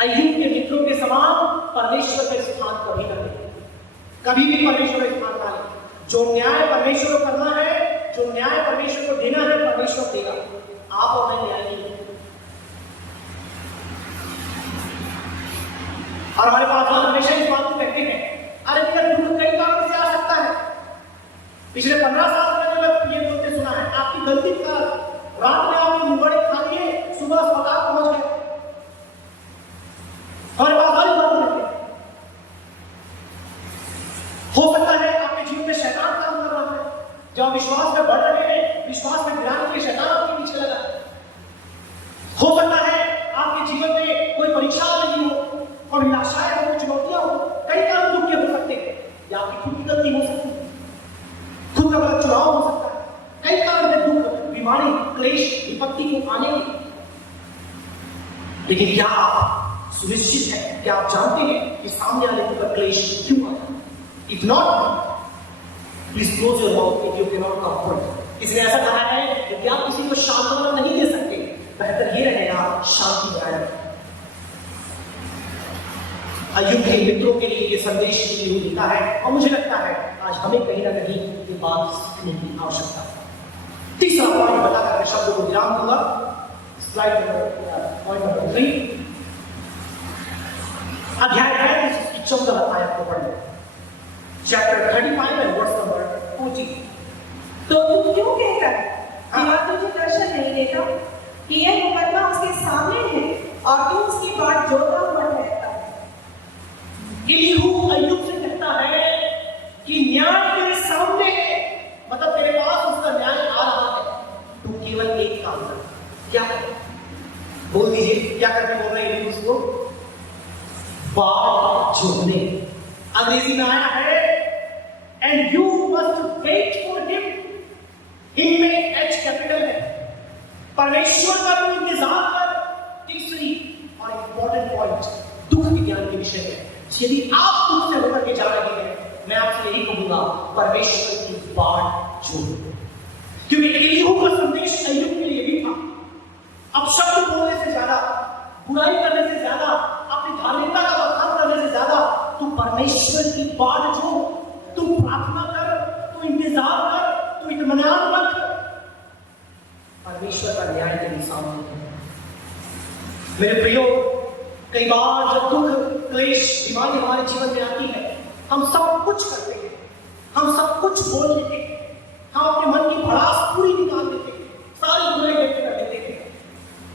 अय्यूब के मित्रों के समान परमेश्वर का स्थान कभी न लें, कभी भी परमेश्वर का स्थान ना लें। जो न्याय परमेश्वर को करना है, जो न्याय परमेश्वर को देना है, परमेश्वर देगा, आप और मैं न्याय नहीं। और हमारे पास हमेशा इस बात को कहते हैं, अरे मेरा दुख कई कारणों से आ सकता है। पिछले 15 साल से मैंने ये बोलते सुना है, आपकी गलती का रात में आपने मुंगड़े खा लिए, सुबह अस्पताल पहुंच गए, हमारे पास हर बात रहती है। हो सकता है आपके जीवन में शैतान काम कर रहा है, जब आप विश्वास में बढ़ रहे हैं, विश्वास में गिराने के शैतान आपके पीछे लगा है। हो सकता है आपके जीवन में कोई परीक्षा नहीं हो, और निराशाएं हो, चुनौतियां हो, कई कारण दुख के हो सकते हैं, या आपकी खुद की गलती हो सकती है, खुद का गलत चुनाव हो सकता है, कई कारण है दुख, बीमारी, क्लेश, विपत्ति को आने की। लेकिन क्या आप सुनिश्चित है, क्या आप जानते हैं कि सामने आने का क्लेश क्यों आया? If not, please close your mouth if you can not comfort. इसने ऐसा कहा है कि आप किसी को सांत्वना नहीं दे सकते, बेहतर ये रहेगा शांति बनाए रखें। अय्यूब के मित्रों के लिए ये संदेश एलियू देता है, और मुझे लगता है आज हमें कहीं ना कहीं ये बात सीखने की आवश्यकता है। तीसरा पॉइंट बताकर मैं शब्दों को विराम दूंगा। स्लाइड नंबर पॉइंट नंबर 3, अध्याय 33 की 14 आयत को पढ़ें, चैप्टर 35 एंड वर्स नंबर 14। तो तू क्यों कहता है कि वह तुझे दर्शन नहीं देता, कि यह मुकदमा उसके सामने है और तू उसकी बात जोता हुआ रहता है। एलियू अय्यूब से कहता है कि न्याय तेरे सामने है, मतलब तेरे पास उसका न्याय आ रहा है, तू केवल एक काम कर। क्या कर? बोल दीजिए, क्या करने बोल रहे हैं एलियू उसको? बात जोड़ने। अंग्रेजी में आया है and you must wait for him. Him में एच कैपिटल है, परमेश्वर का तू इंतजार कर। तीसरी और इंपॉर्टेंट पॉइंट दुख विज्ञान के विषय में, यदि आप दुख से होकर के जा रहे हैं, मैं आपसे यही कहूंगा, परमेश्वर की बात जोड़ो, क्योंकि एलियू का संदेश अय्यूब के लिए भी था। अब शब्द बोलने से ज्यादा, बुराई करने से ज्यादा, अपनी धार्मिकता का बखान करने से ज्यादा, तू परमेश्वर की बात जोड़, तू प्रार्थना कर, तू इंतजार कर, तू इत्मीनान रख। परमेश्वर का न्याय तेरे सामने है। मेरे प्रियो, कई बार जब दुख, क्लेश, बीमारी हमारे जीवन में आती है, हम सब कुछ करते हैं, हम सब कुछ बोल देते हैं, हम अपने मन की भड़ास पूरी निकाल देते हैं, सारी बुराई व्यक्त कर देते हैं।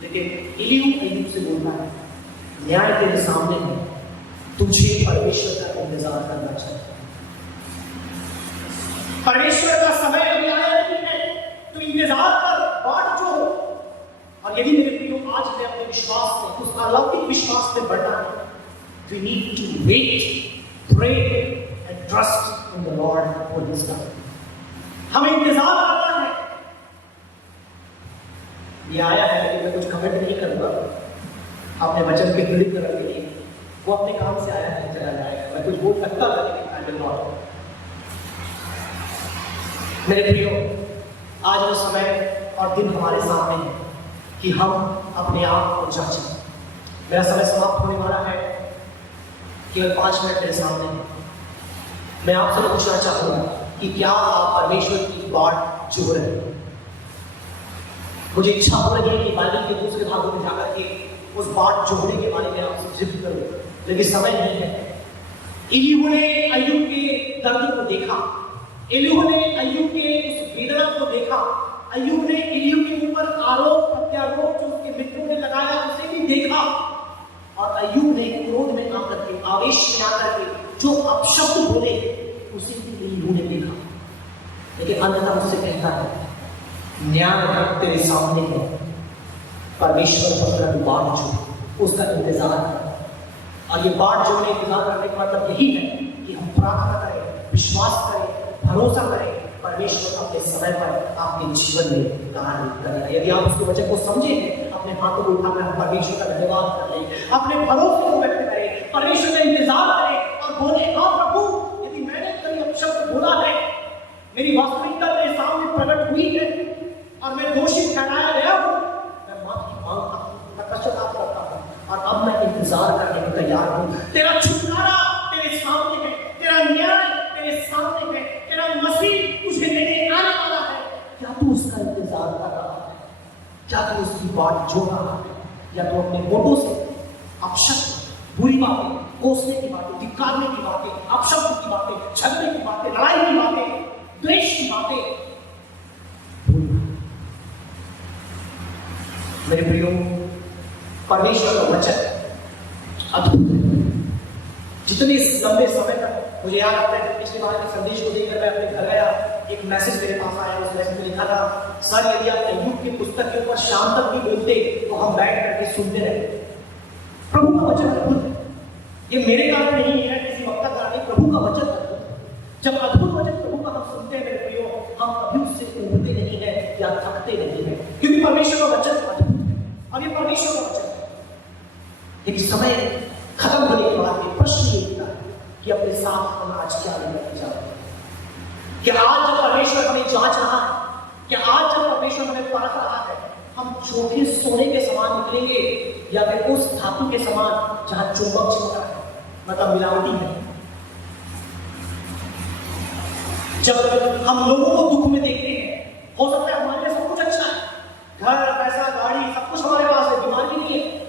लेकिन एलियू अय्यूब से बोलता है, न्याय तेरे सामने है, तुझे परमेश्वर का इंतजार करना चाहिए। परमेश्वर का समय अभी आया नहीं है, तो इंतजार कर, बाट जो हो। और यदि मेरे प्रियो आज मैं अपने विश्वास में, उस अलौकिक विश्वास में बढ़ना है, we need to wait, pray and trust in the Lord for His coming. हमें इंतजार करना है। ये आया है, लेकिन मैं कुछ कमेंट नहीं करूंगा अपने वचन के दृढ़ करने के लिए। वो अपने काम से आया है, चला जाएगा। मैं कुछ बोल सकता था, लेकिन I will not. मेरे प्रियो, आज वो समय और दिन हमारे सामने है कि हम अपने आप को जांचें। मेरा समय समाप्त होने वाला है, केवल 5 मिनट मेरे सामने है। मैं आपसे पूछना चाहूंगा कि क्या आप परमेश्वर की बाट जो रहे हैं? मुझे इच्छा हो रही है कि बाइबल के दूसरे भागों में जाकर के उस बाट जोड़ने के बारे में आपसे जिक्र करूं, लेकिन समय नहीं है। एलीहू ने अय्यूब के दर्द को देखा, एलीहू ने अय्यूब के उस वेदना को देखा, अय्यूब ने एलीहू के ऊपर आरोप प्रत्यारोप जो उसके मित्रों ने लगाया उसे भी देखा, और अय्यूब ने क्रोध में आकर के, आवेश में आकर के जो अपशब्द बोले उसे भी एलीहू ने देखा। लेकिन अंततः उससे कहता है, न्याय तेरे सामने है, परमेश्वर पर बाट जो उसका इंतजार कर। और ये बाट जो इंतजार करने का मतलब यही है कि हम प्रार्थना करें, विश्वास करें, भरोसा करें, परमेश्वर अपने समय पर आपके जीवन में कार्य करेगा। यदि आप उसके वचन को समझे, अपने हाथों को उठाकर परमेश्वर का धन्यवाद कर लें, अपने भरोसे को व्यक्त करें, परमेश्वर का इंतजार करें और बोले, हाँ प्रभु, यदि मैंने कभी अपशब्द बोला है, मेरी वास्तविकता मेरे सामने प्रकट हुई है और मैं दोषी ठहराया गया हूँ, मैं माफी मांगता हूँ, मैं पश्चाताप करता हूँ, और अब मैं इंतजार करने को तैयार हूँ। तेरा छुटकारा तेरे सामने है, तेरा न्याय तेरे सामने है, तेरा मसीह तुझे लेने आने वाला है। क्या तू उसका इंतजार कर रहा है? क्या तू उसकी बाट जोड़ रहा है? या तू अपने होठों से अपशब्द, बुरी बातें, कोसने की बातें, धिक्कारने की बातें, अपशब्द की बातें, झगड़े की बातें, लड़ाई की बातें, द्वेष की बातें? मेरे प्रियो, परमेश्वर का वचन अद्भुत है। जितने लंबे समय तक मुझे याद आता है, पिछले बार के संदेश को देखकर मैं अपने घर गया, एक मैसेज मेरे पास आया, उस मैसेज में लिखा था, सर यदि आप अय्यूब की पुस्तक के ऊपर शाम तक भी बोलते तो हम बैठ करके सुनते रहते। प्रभु का वचन अद्भुत है। ये मेरे कारण नहीं है, किसी वक्त का नहीं, प्रभु का वचन अद्भुत है। जब अद्भुत वचन प्रभु का हम सुनते हैं मेरे प्रियो, हम कभी उससे उबरते नहीं है या थकते नहीं है, क्योंकि परमेश्वर का वचन अद्भुत है और ये परमेश्वर का वचन है। लेकिन समय खत्म होने के बाद ये प्रश्न ये उठता है कि अपने साथ हम आज क्या लेकर जा रहे हैं? क्या आज जब परमेश्वर हमें जांच रहा है, क्या आज जब परमेश्वर हमें परख रहा है, हम छोटे सोने के समान निकलेंगे या फिर उस धातु के समान जहां चुंबक चलता है, मतलब मिलावटी है? जब हम लोगों को दुख में देखते हैं, हो सकता है हमारे लिए सब कुछ अच्छा है, घर, पैसा, गाड़ी, सब कुछ हमारे पास है, बीमार भी नहीं है।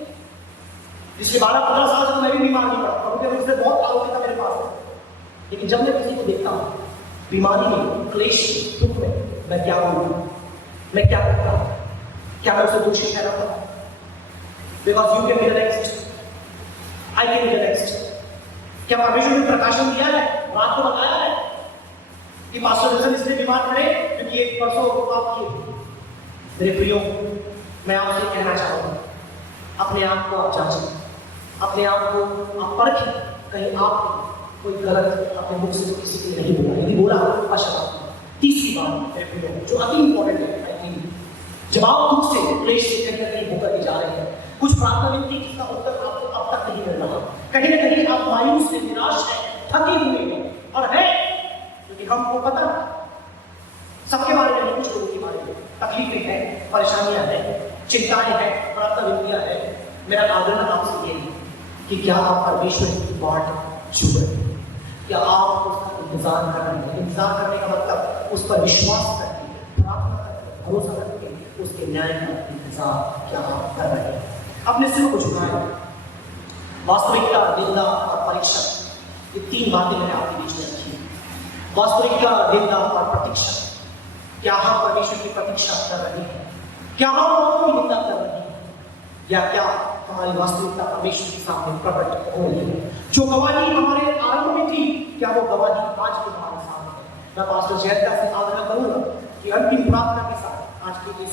पिछले 12-15 साल तक मैं भी बीमार नहीं पड़ा, प्रभु के मुझसे बहुत आरोग्य था मेरे पास। लेकिन जब मैं किसी को देखता हूँ बीमारी में, क्लेश, दुख में, मैं क्या बोलूँ, मैं क्या करता हूँ? क्या मैं उसे दोषी ठहराता हूँ? Because you can be the next, I can be the next. क्या परमेश्वर ने प्रकाशन दिया है, रात को बताया है कि पास्टर जैसे इसलिए बीमार पड़े क्योंकि एक परसों को आप किए? मेरे प्रियो, मैं आपसे कहना चाहूँगा, अपने आप को आप जांचें, अपने आप को आप परखें, कहीं आप कोई गलत अपने मुख से तो किसी के लिए नहीं बोला, यदि बोला पश्चाताप। तीसरी बात मेरे प्रियो जो अति इंपॉर्टेंट है, जब आप दुख से, क्लेश से कहीं ना कहीं होकर जा रहे हैं, कुछ प्रार्थना विनती जिसका उत्तर आपको अब तक नहीं मिल रहा, कहीं ना कहीं आप मायूस से, निराश है, थके हुए हैं और है, क्योंकि हमको पता सबके बारे में, कुछ लोगों के बारे में तकलीफें हैं, परेशानियां हैं, चिंताएं हैं, प्रार्थना विनतियां हैं। मेरा आग्रह आपसे ये है कि क्या आप परमेश्वर की बाट छू रहे हैं? क्या आप उसका इंतजार कर रहे हैं? इंतजार करने का मतलब उस पर विश्वास करके, प्रार्थना करके, भरोसा करके उसके न्याय का इंतजार क्या आप कर रहे हैं? अपने सिर को झुकाएं। वास्तविकता, निंदा और परीक्षा, ये 3 बातें मैंने आपके बीच में रखी है। वास्तविकता, निंदा और प्रतीक्षा। क्या हम परमेश्वर की प्रतीक्षा कर रहे हैं? क्या हम और की निंदा कर रहे हैं? या क्या हमारी वास्तविकता परमेश्वर के सामने प्रकट हो रही है? जो गवाही हमारे आरंभ में थी, क्या वो गवाही आज भी हमारे सामने है? मैं पास्टर जयंता से आग्रह करूंगा कि अंतिम प्रार्थना के साथ आज की इस